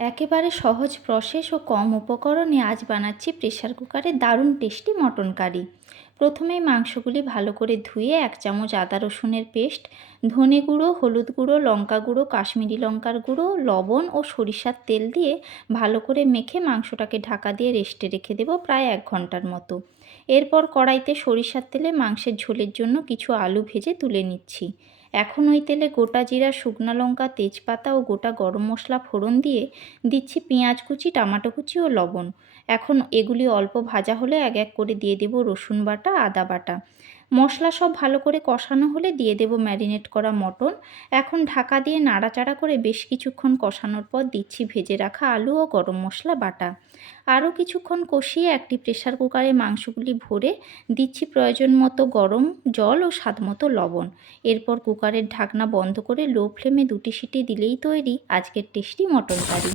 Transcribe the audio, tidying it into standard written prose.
একেবারে সহজ প্রসেস ও কম উপকরণে আজ বানাচ্ছি প্রেসার কুকারে দারুণ টেস্টি মটন কারি। প্রথমেই মাংসগুলি ভালো করে ধুয়ে 1 চামচ আদা রসুনের পেস্ট, ধনে গুঁড়ো, হলুদ গুঁড়ো, লঙ্কা গুঁড়ো, কাশ্মীরি লঙ্কার গুঁড়ো, লবণ ও সরিষার তেল দিয়ে ভালো করে মেখে মাংসটাকে ঢাকা দিয়ে রেস্টে রেখে দেবো প্রায় 1 ঘন্টার মতো। এরপর কড়াইতে সরিষার তেলে মাংসের ঝোলের জন্য কিছু আলু ভেজে তুলে নিচ্ছি। এখন ওই তেলে গোটা জিরা, শুকনো লঙ্কা, তেজপাতা ও গোটা গরম মশলা ফোড়ন দিয়ে দিচ্ছি পেঁয়াজ কুচি, টমেটো কুচি ও লবণ। এখন এগুলি অল্প ভাজা হলে এক এক করে দিয়ে দেব রসুন বাটা, আদা বাটা। মশলা সব ভালো করে কষানো হলে দিয়ে দেব ম্যারিনেট করা মটন। এখন ঢাকা দিয়ে নাড়াচাড়া করে বেশ কিছুক্ষণ কষানোর পর দিচ্ছি ভেজে রাখা আলু ও গরম মশলা বাটা। আরও কিছুক্ষণ কষিয়ে একটি প্রেসার কুকারে মাংসগুলি ভরে দিচ্ছি প্রয়োজন মতো গরম জল ও স্বাদমতো লবণ। এরপর কুকারের ঢাকনা বন্ধ করে লো ফ্লেমে 2টি সিটি দিলেই তৈরি আজকের টেস্টি মটন কারি।